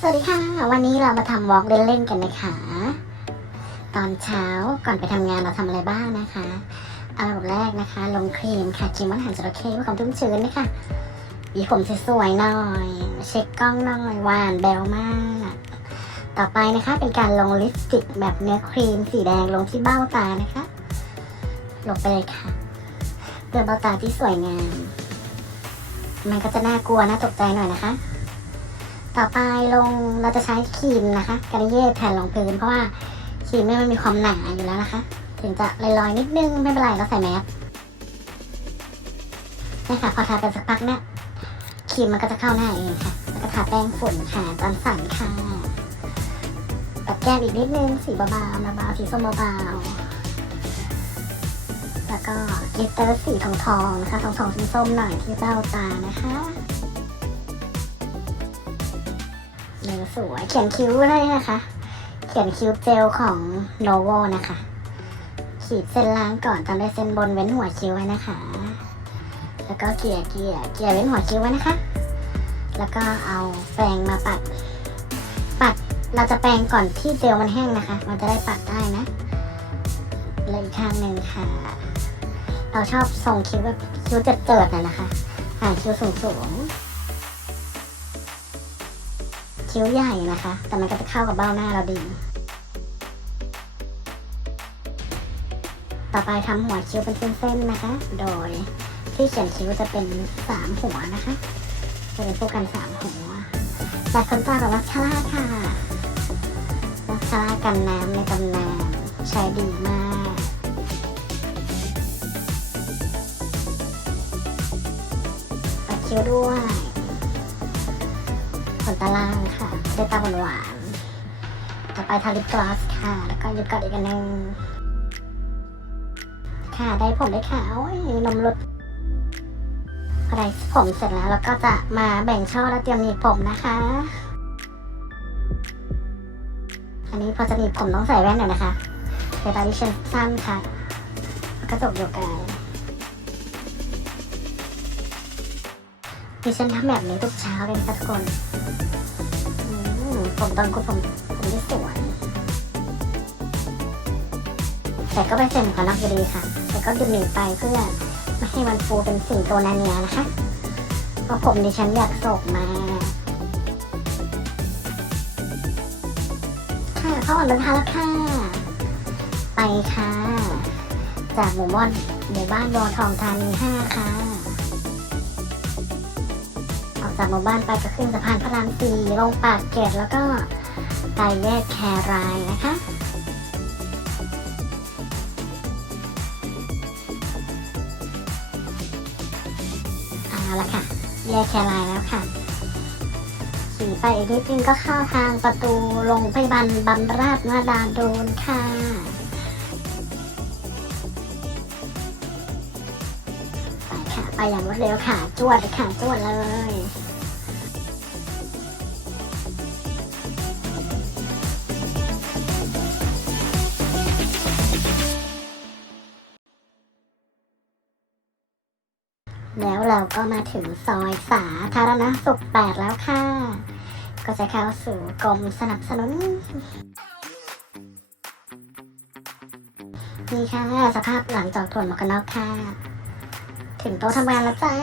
สวัสดีค่ะ วันนี้เรามาทำวอล์กเล่นๆกันนะคะ ตอนเช้าก่อนไปทำงานเราทำอะไรบ้างนะคะอันดับแรกนะคะ ลงครีมค่ะครีมวันหันจระเข้เพื่อความชุ่มชื้นนะคะหวีผมสวยๆหน่อย เช็คกล้องหน่อยหวานแบวมาก ต่อไปนะคะเป็นการลงลิปสติกแบบเนื้อครีมสีแดงลงที่เบ้าตานะคะ ลงไปเลยค่ะเพื่อเบ้าตาที่สวยงามมันก็จะน่ากลัวน่าตกใจหน่อยนะคะ ต่อไปลงเราจะใช้ครีมนะคะการนิเย่แผ่นรองพื้นเพราะว่าครีมเนี่ยมันมีความหนาอยู่แล้วนะคะ ถึงจะลอยๆนิดนึงไม่เป็นไรเราใส่แมสนี่ค่ะพอทาไปสักพักเนี่ยครีมมันก็จะเข้าหน้าเองค่ะแล้วก็ทาแป้งฝุ่นค่ะจอนสั่นค่ะปัดแก้มอีกนิดนึงสีเบาๆเบาๆสีส้มเบาๆแล้วก็กลิตเตอร์สีทองๆนะคะทองๆส้มๆหน่อยที่เบ้าตานะคะ เนื้อสวยเขียนคิ้วเลยนะคะ เขียนคิ้วเจลของโนโวนะคะ ขีดเส้นล่างก่อนตามด้วยเส้นบนเว้นหัวคิ้วไว้นะคะ แล้วก็เกลี่ยเกลี่ยเกลี่ยเว้นหัวคิ้วไว้นะคะ แล้วก็เอาแปรงมาปัด ปัดเราจะแปรงก่อนที่เจลมันแห้งนะคะ มันจะได้ปัดได้นะเลยอีกข้างหนึ่งค่ะ เราชอบทรงคิ้วแบบคิ้วเจิดๆน่ะนะคะหางคิ้วสูงๆ คิ้วใหญ่นะคะ แต่มันก็จะเข้ากับเบ้าหน้าเราดี ต่อไปทำหัวคิ้วเป็นเส้นๆนะคะ โดยที่เขียนคิ้วจะเป็นสามหัวนะคะ จะเป็นพวกกันสามหัวแต่คนตากับวัชราค่ะวัชรากันน้ำในตำนานใช้ดีมากปัดคิ้วด้วย ขนตาล่างค่ะด้ตาหวานๆต่อไปทาลิปกลอสค่ะ แล้วก็ลิปกลอสอีกอันหนึ่งค่ะได้ผมได้ขาวโอ้ยนมรดพอได้ผมเสร็จแล้วเราก็จะมาแบ่งช่อแล้วเตรียมหนีบผมนะคะ อันนี้พอจะหนีบผมต้องใส่แว่นหน่อยนะคะใส่ตาดิฉันสั้นค่ะกระจกเดียวกัน ดิฉันทำแบบนี้ทุกเช้าเลยนะคะทุกคนผมตอนคุณผมผมที่สวยแต่ก็ไปเซ็นก่อนนอกอยู่ดีค่ะ แต่ก็ดึงหนีไปเพื่อไม่ให้มันฟูเป็นสิ่งตัวนาเนียนะคะ เพราะผมดิฉันอยากโศกมาค่ะเข้าอ่อนเดินทาแล้วค่ะ ไปค่ะ จากหมู่บ้านหมู่บ้านบอทองธานีห้าค่ะ จากหมู่บ้านไปก็ขึ้นสะพานพระรามสี่ลงปากเกร็ดแล้วก็ไปแยกแครายนะคะเอาละค่ะแยกแครายแล้วค่ะขี่ไปอีกนิดนึงก็เข้าทางประตูโรงพยาบาลบำราศนาดาโดนค่ะไปค่ะ ไปอย่างรวดเร็วค่ะ จวดค่ะ จวดเลย แล้วเราก็มาถึงซอยสาธารณสุขแปดแล้วค่ะ ก็จะเข้าสู่กรมสนับสนุน นี่ค่ะ สภาพหลังจากถอดหมวกกันน็อกค่ะ ถึงโต๊ะทำงานแล้วจ้า